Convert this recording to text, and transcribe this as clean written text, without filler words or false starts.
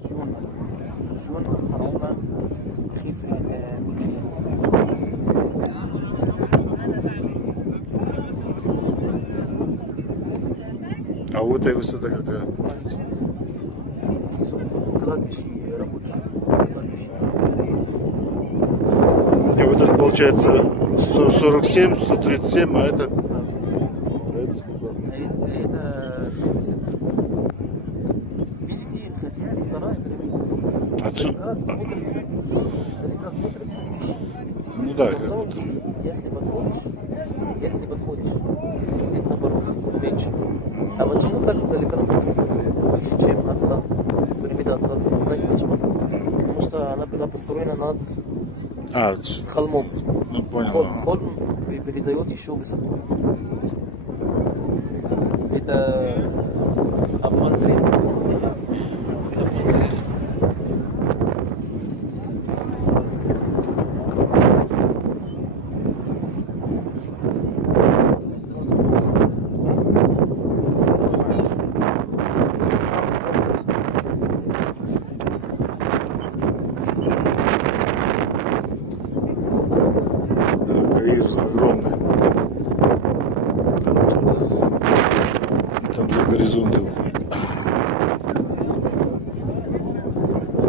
جون روما А вот и высота какая? кладбище рабочие. И вот это получается 147, 137, а это сколько? Это 70. Видите, хотя вторая пирамида. Отсюда? Издалека смотрится. Ну да, На как самом будто. деле, если подходишь, это наоборот, меньше. А почему так издалека смотрится выше, чем отца? Пирамида отца. Знаете почему? Потому что она была построена над холмом. Ну понял. Холм передает еще высоту. Это обман зрения. Каир огромный. Там за горизонты уходит.